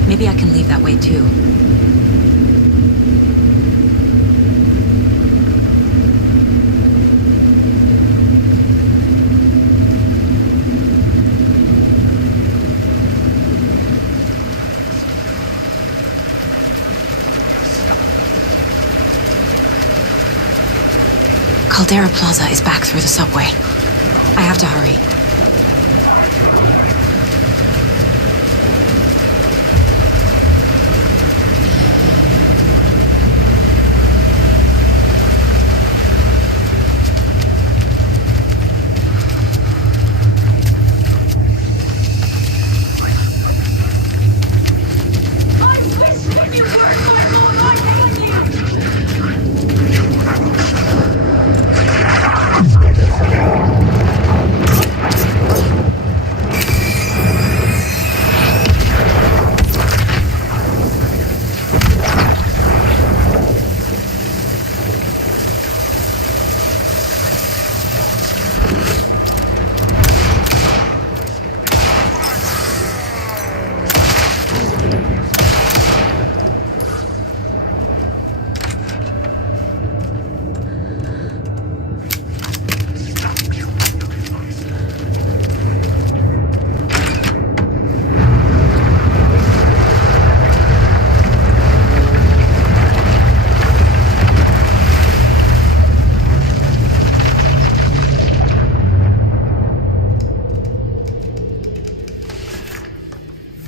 Maybe I can leave that way too. Caldera Plaza is back through the subway. I have to hurry.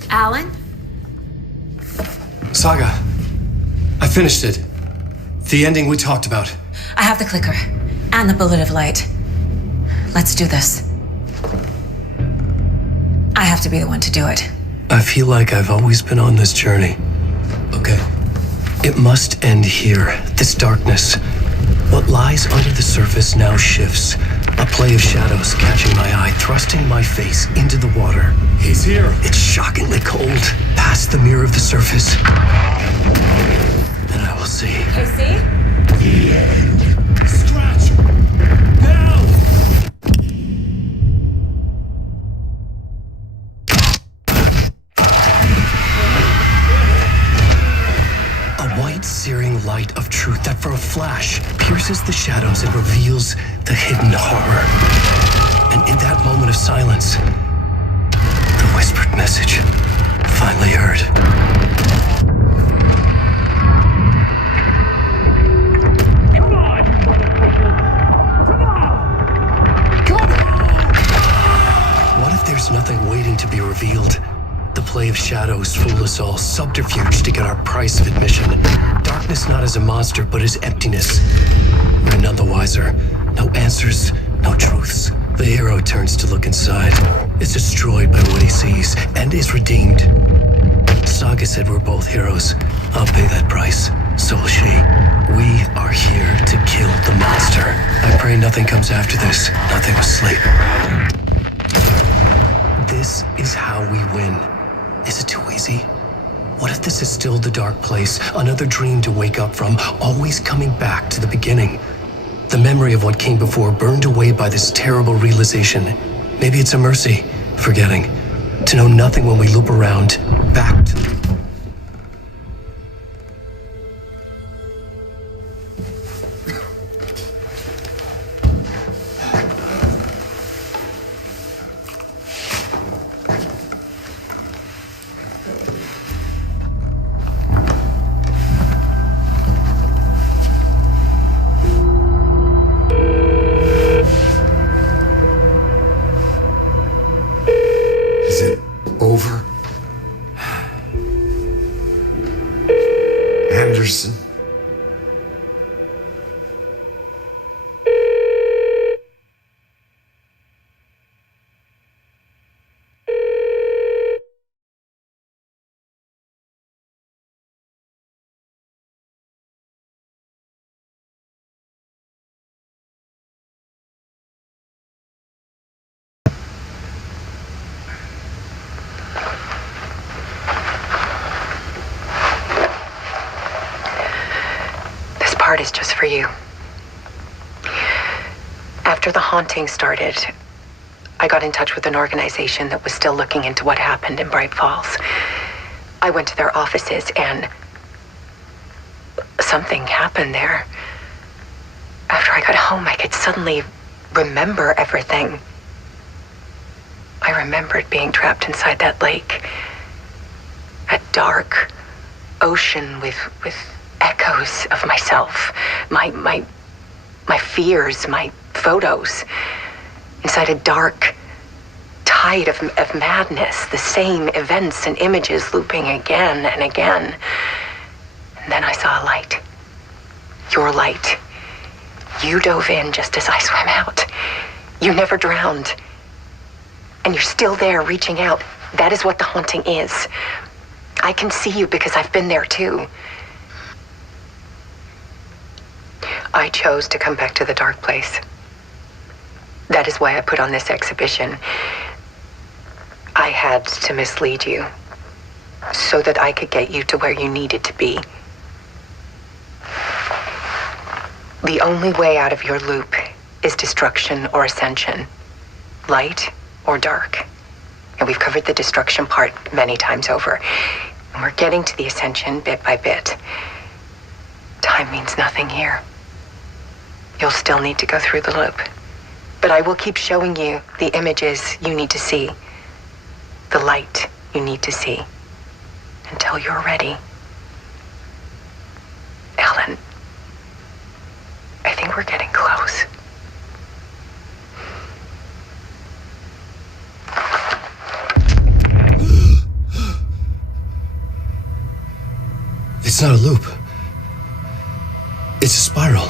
Alan? Saga, I finished it. The ending we talked about. I have the clicker and the bullet of light. Let's do this. I have to be the one to do it. I feel like I've always been on this journey. Okay. It must end here, this darkness. What lies under the surface now shifts. A play of shadows catching my eye, thrusting my face into the water. He's here. It's shockingly cold, past the mirror of the surface. And I will see. KC? The end. Scratch! Now! A white, searing light of truth that for a flash pierces the shadows and reveals the hidden horror. And in that moment of silence, the whispered message finally heard. Come on, you motherfucker! Come on! Come on! What if there's nothing waiting to be revealed? The play of shadows fool us all, subterfuge to get our price of admission. Darkness not as a monster, but as emptiness. We're none the wiser. No answers, no truths. The hero turns to look inside. Is destroyed by what he sees, and is redeemed. Saga said we're both heroes. I'll pay that price. So will she. We are here to kill the monster. I pray nothing comes after this. Nothing will sleep. This is how we win. Is it too easy? What if this is still the dark place, another dream to wake up from, always coming back to the beginning? The memory of what came before burned away by this terrible realization. Maybe it's a mercy, forgetting. To know nothing when we loop around, back to the... part is just for you. After the haunting started, I got in touch with an organization that was still looking into what happened in Bright Falls. I went to their offices and something happened there. After I got home, I could suddenly remember everything. I remembered being trapped inside that lake. A dark ocean with echoes of myself. My fears, my photos. Inside a dark tide of madness. The same events and images looping again and again. And then I saw a light. Your light. You dove in just as I swam out. You never drowned. And you're still there reaching out. That is what the haunting is. I can see you because I've been there too. I chose to come back to the dark place. That is why I put on this exhibition. I had to mislead you so that I could get you to where you needed to be. The only way out of your loop is destruction or ascension, light or dark. And we've covered the destruction part many times over. And we're getting to the ascension bit by bit. Time means nothing here. You'll still need to go through the loop. But I will keep showing you the images you need to see, the light you need to see, until you're ready. Ellen, I think we're getting close. It's not a loop. It's a spiral.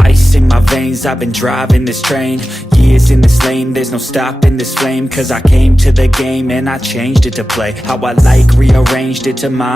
Ice in my veins, I've been driving this train. Years in this lane, there's no stopping this flame. Cause I came to the game and I changed it to play how I like, rearranged it to my